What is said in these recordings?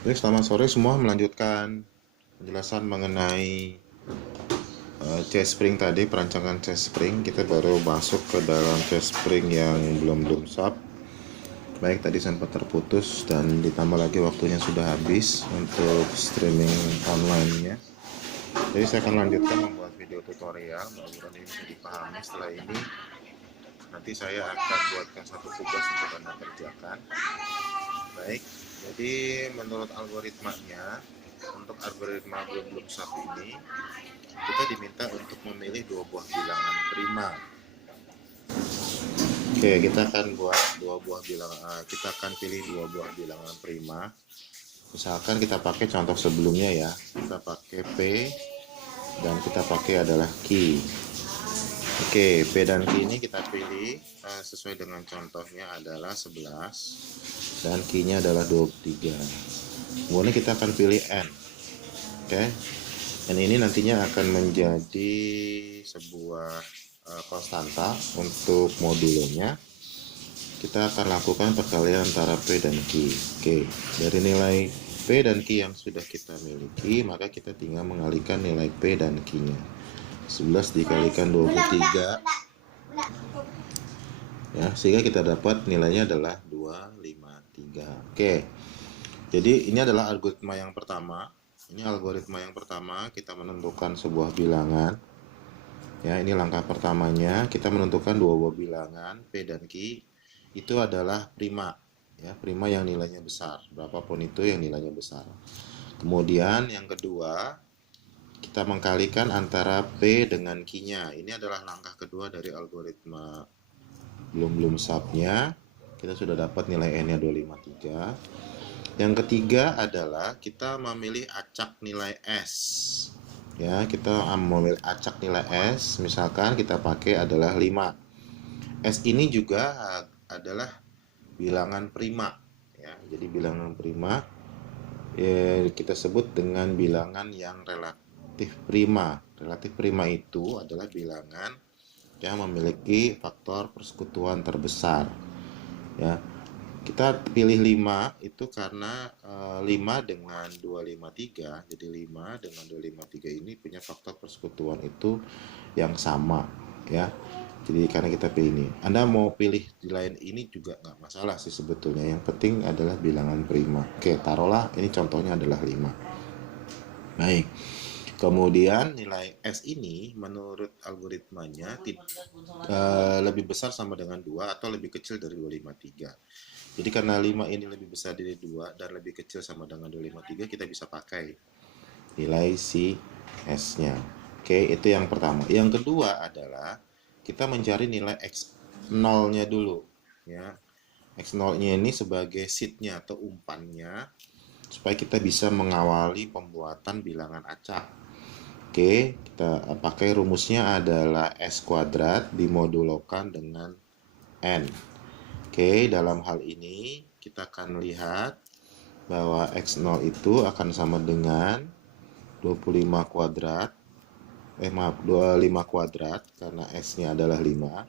Oke, selamat sore semua. Melanjutkan penjelasan mengenai chest spring tadi, perancangan chest spring. Kita baru masuk ke dalam chest spring yang belum sub. Baik, tadi sempat terputus dan ditambah lagi waktunya sudah habis untuk streaming online-nya. Jadi saya akan lanjutkan membuat video tutorial, mudah-mudahan ini bisa dipahami. Setelah ini nanti saya akan buatkan satu tugas untuk Anda kerjakan. Baik, jadi menurut algoritmanya, untuk algoritma belum sub ini, kita diminta untuk memilih dua buah bilangan prima. Oke, kita akan buat dua buah bilangan. Kita akan pilih dua buah bilangan prima. Misalkan kita pakai contoh sebelumnya ya, kita pakai P dan kita pakai adalah Q. Oke, P dan Q ini kita pilih sesuai dengan contohnya adalah 11 dan Q-nya adalah 23. Kemudian kita akan pilih N. Oke. Dan ini nantinya akan menjadi sebuah konstanta untuk modulonya. Kita akan lakukan perkalian antara P dan Q. Oke, dari nilai P dan Q yang sudah kita miliki, maka kita tinggal mengalihkan nilai P dan Q-nya. 11 dikalikan 23 ya, sehingga kita dapat nilainya adalah 253. Oke. Jadi ini adalah algoritma yang pertama. Ini algoritma yang pertama, kita menentukan sebuah bilangan. Ya, ini langkah pertamanya, kita menentukan dua buah bilangan P dan Q. Itu adalah prima. Ya, prima yang nilainya besar, berapapun itu yang nilainya besar. Kemudian yang kedua, kita mengkalikan antara P dengan Q-nya. Ini adalah langkah kedua dari algoritma belum subnya. Kita sudah dapat nilai N-nya 253. Yang ketiga adalah kita memilih acak nilai S. Ya, kita memilih acak nilai S. Misalkan kita pakai adalah 5. S ini juga adalah bilangan prima. Ya, jadi bilangan prima kita sebut dengan bilangan yang relatif prima. Relatif prima itu adalah bilangan yang memiliki faktor persekutuan terbesar. Ya, kita pilih 5 itu karena 5 dengan 253, jadi 5 dengan 253 ini punya faktor persekutuan itu yang sama ya. Jadi karena kita pilih ini, Anda mau pilih di lain ini juga nggak masalah sih sebetulnya, yang penting adalah bilangan prima. Oke, taruhlah ini contohnya adalah 5. Baik, kemudian nilai S ini menurut algoritmanya lebih besar sama dengan 2 atau lebih kecil dari 253. Jadi karena 5 ini lebih besar dari 2 dan lebih kecil sama dengan 253, kita bisa pakai nilai si S-nya. Oke, itu yang pertama. Yang kedua adalah kita mencari nilai X0-nya dulu. Ya, X0-nya ini sebagai seed-nya atau umpannya, supaya kita bisa mengawali pembuatan bilangan acak. Oke, kita pakai rumusnya adalah S kuadrat dimodulokan dengan N. Oke, dalam hal ini kita akan lihat bahwa X0 itu akan sama dengan 25 kuadrat, maaf, 25 kuadrat karena S-nya adalah 5,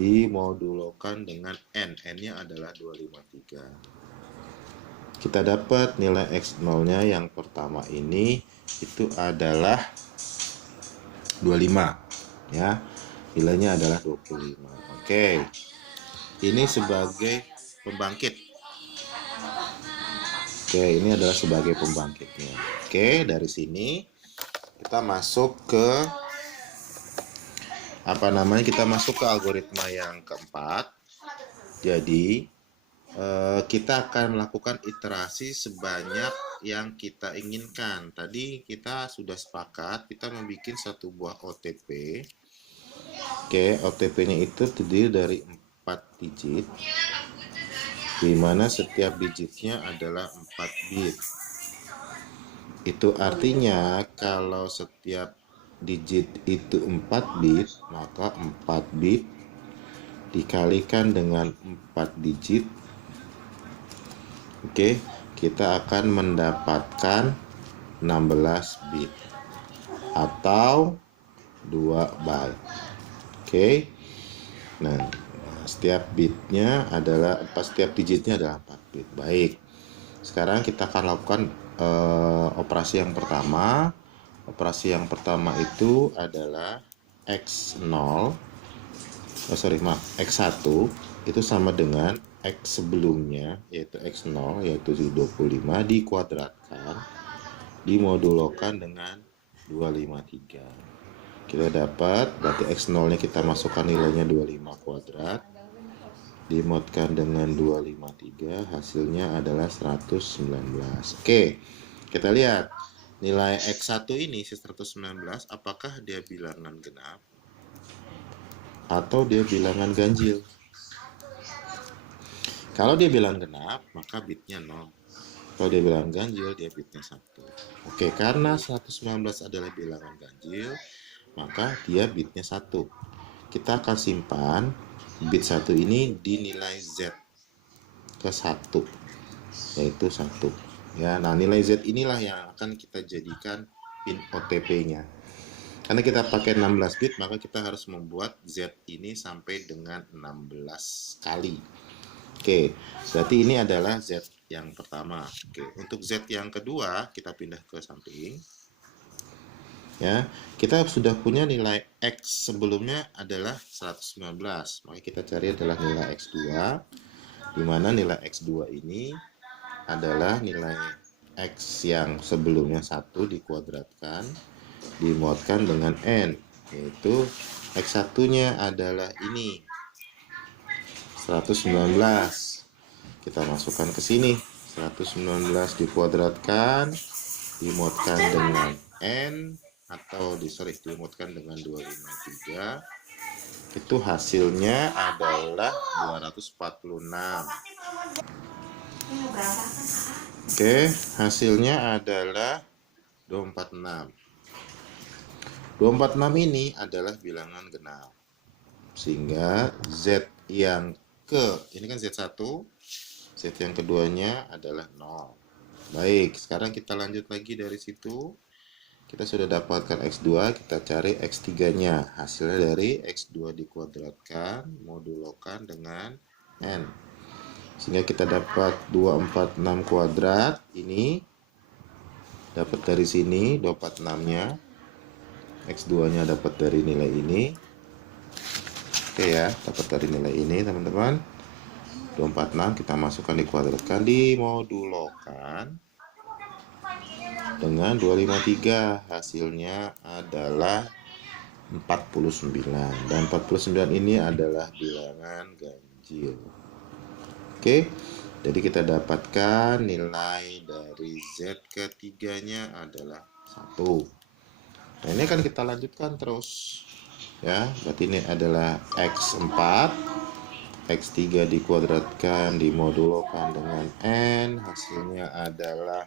dimodulokan dengan N. N-nya adalah 253. Kita dapat nilai X0-nya yang pertama ini itu adalah 25. Ya, nilainya adalah 25. Oke, ini sebagai pembangkit. Oke, ini adalah sebagai pembangkitnya. Oke, dari sini kita masuk ke kita masuk ke algoritma yang keempat. Jadi kita akan melakukan iterasi sebanyak yang kita inginkan. Tadi kita sudah sepakat kita membuat satu buah OTP. Oke, OTP-nya itu terdiri dari 4 digit, di mana setiap digitnya adalah 4 bit. Itu artinya kalau setiap digit itu 4 bit, maka 4 bit dikalikan dengan 4 digit. Oke, kita akan mendapatkan 16 bit atau 2 byte. Oke. Nah, setiap bitnya adalah setiap digitnya adalah 4 bit. Baik. Sekarang kita akan lakukan operasi yang pertama. Operasi yang pertama itu adalah X0, X1 itu sama dengan X sebelumnya, yaitu X0, yaitu 25 dikuadratkan, dimodulokan dengan 253. Kita dapat, berarti X0 nya kita masukkan nilainya 25 kuadrat, dimodkan dengan 253, hasilnya adalah 119. Oke, kita lihat nilai X1 ini 119, apakah dia bilangan genap atau dia bilangan ganjil. Kalau dia bilangan genap, maka bitnya 0. Kalau dia bilangan ganjil, dia bitnya 1. Oke, karena 119 adalah bilangan ganjil, maka dia bitnya 1. Kita akan simpan bit 1 ini di nilai Z ke 1, yaitu 1. Ya, nah nilai Z inilah yang akan kita jadikan pin OTP-nya. Karena kita pakai 16 bit, maka kita harus membuat Z ini sampai dengan 16 kali. Oke, berarti ini adalah Z yang pertama. Oke, untuk Z yang kedua, kita pindah ke samping. Ya, kita sudah punya nilai X sebelumnya adalah 119. Maka kita cari adalah nilai X2, di mana nilai X2 ini adalah nilai X yang sebelumnya 1 dikuadratkan, dimuatkan dengan N, yaitu X1-nya adalah ini, 119. Kita masukkan ke sini, 119 dikuadratkan, dimuatkan dengan N, atau dimuatkan dengan 253. Itu hasilnya adalah 246. Oke, hasilnya adalah 246. 246 ini adalah bilangan genap. Sehingga Z yang ini kan Z1, Z yang keduanya adalah 0. Baik, sekarang kita lanjut lagi dari situ. Kita sudah dapatkan X2, kita cari X3-nya. Hasilnya dari X2 dikuadratkan, modulokan dengan N. Sehingga kita dapat 246 kuadrat. Ini dapat dari sini 246-nya. X2-nya dapat dari nilai ini. Oke ya, dapat dari nilai ini teman-teman. 246 kita masukkan dikuadratkan, dimodulokan dengan 253, hasilnya adalah 49, dan 49 ini adalah bilangan ganjil. Oke, jadi kita dapatkan nilai dari Z ketiganya adalah 1. Nah, ini akan kita lanjutkan terus ya. Berarti ini adalah X4, X3 dikuadratkan, dimodulokan dengan N, hasilnya adalah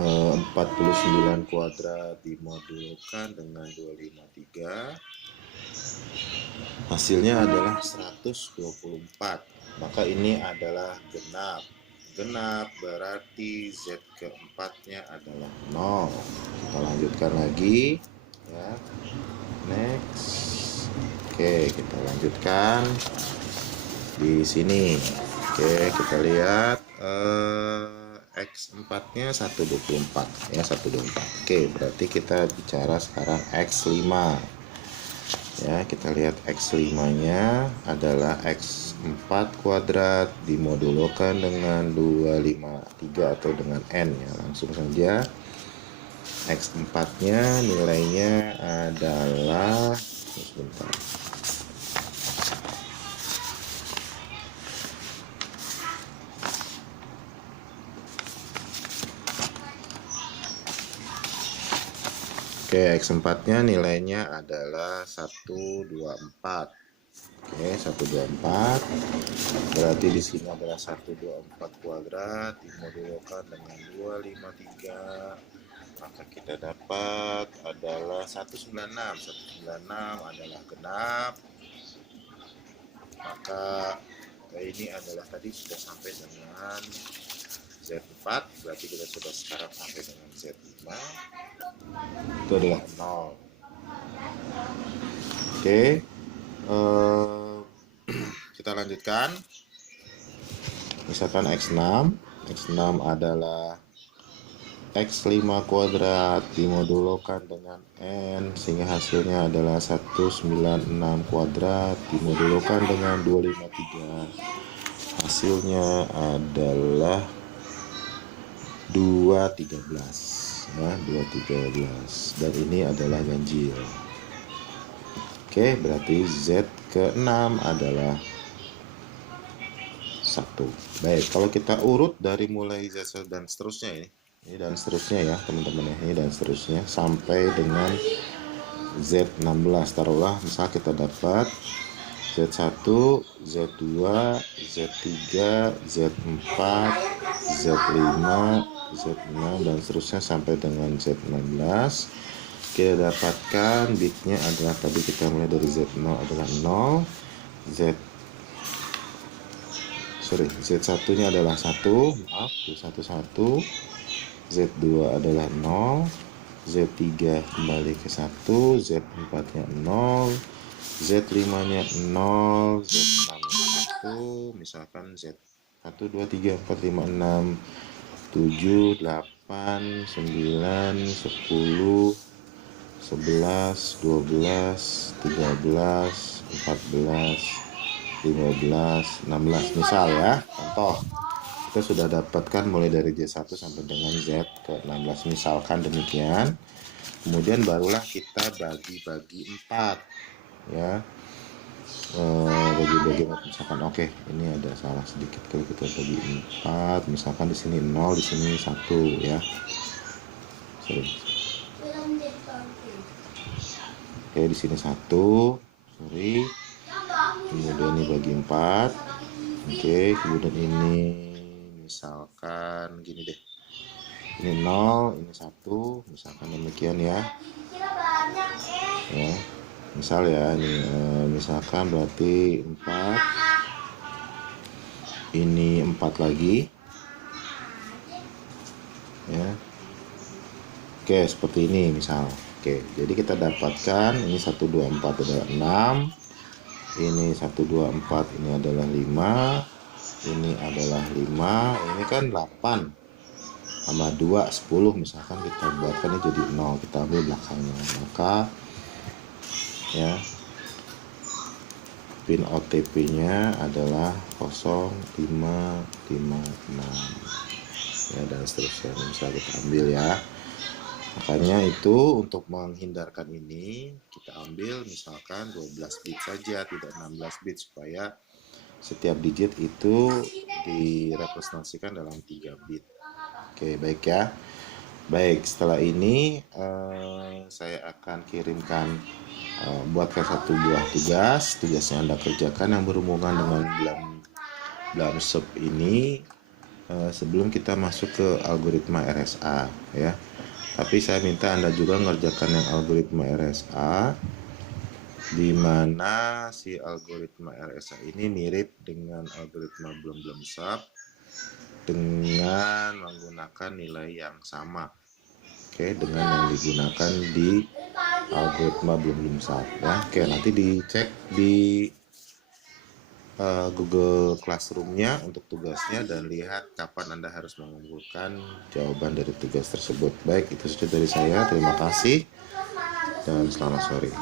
49 kuadrat dimodulkan dengan 253, hasilnya adalah 124. Maka ini adalah genap. Genap berarti Z keempatnya adalah 0. Kita lanjutkan lagi ya. Next. Oke, kita lanjutkan di sini. Oke, kita lihat X4-nya 124 ya, 124. Oke, berarti kita bicara sekarang X5. Ya, kita lihat X5-nya adalah X4 kuadrat dimodulokan dengan 253 atau dengan N ya. Langsung saja X4-nya nilainya adalah, sebentar. Oke, X4-nya nilainya adalah 124. Oke, 124. Berarti di sini adalah 124 kuadrat dimodulokan dengan 253. Maka kita dapat adalah 196. 196 adalah genap. Maka ini adalah tadi sudah sampai dengan Z4, berarti kita sudah sekarang sampai dengan Z5. Itu adalah 0. Oke, kita lanjutkan. Misalkan X6 adalah X5 kuadrat dimodulkan dengan N sehingga hasilnya adalah 196 kuadrat dimodulkan dengan 253, hasilnya adalah 213 ya, 213, dan ini adalah ganjil. Oke, berarti Z ke-6 adalah 1. Baik, kalau kita urut dari mulai Z dan seterusnya ini dan seterusnya ya teman-teman ya, ini dan seterusnya sampai dengan Z16. Taruhlah misal kita dapat Z1, Z2, Z3, Z4, Z5, Z6 dan seterusnya sampai dengan Z16. Kita dapatkan bitnya adalah, tadi kita mulai dari Z0 adalah 0, Z1 nya adalah 1, maaf, Z1, Z2 adalah 0, Z3 kembali ke 1, Z4 nya 0, Z5 nya 0, Z6 nya 1, misalkan Z1, 2, 3, 4, 5, 6, 7, 8, 9, 10, 11, 12, 13, 14, 15, 16 misal ya, contoh. Kita sudah dapatkan mulai dari Z1 sampai dengan Z ke-16 misalkan demikian. Kemudian barulah kita bagi-bagi 4 ya. Bagi-bagi 4 misalkan, oke, ini ada salah sedikit, kalau kita bagi 4 misalkan di sini 0, di sini 1 ya. Oke, di sini 1, kemudian ini bagi 4. Oke, kemudian ini misalkan gini deh, ini 0, ini 1, misalkan demikian ya. Ya, misal ya, ini misalkan berarti 4, ini 4 lagi ya. Oke, seperti ini misal. Oke, jadi kita dapatkan ini 1, 2, 4 adalah 6, ini 1, 2, 4 ini adalah 5, ini adalah 5, ini kan 8 tambah 2, 10 misalkan, kita buatkan ini jadi 0, kita ambil belakangnya, maka ya pin OTP nya adalah 0556 ya, dan seterusnya bisa kita ambil ya. Makanya itu untuk menghindarkan ini kita ambil misalkan 12 bit saja, tidak 16 bit, supaya setiap digit itu direpresentasikan dalam 3 bit. Oke, baik ya. Baik, setelah ini saya akan kirimkan buatkan satu buah tugas yang Anda kerjakan yang berhubungan dengan BLAMSUB ini sebelum kita masuk ke algoritma RSA ya. Tapi saya minta Anda juga mengerjakan yang algoritma RSA, di mana si algoritma RSA ini mirip dengan algoritma BLAMSUB dengan menggunakan nilai yang sama. Oke, dengan yang digunakan di algoritma BLAMSUB ya. Oke, nanti dicek di Google Classroom-nya untuk tugasnya dan lihat kapan Anda harus mengumpulkan jawaban dari tugas tersebut. Baik, itu saja dari saya. Terima kasih dan selamat sore.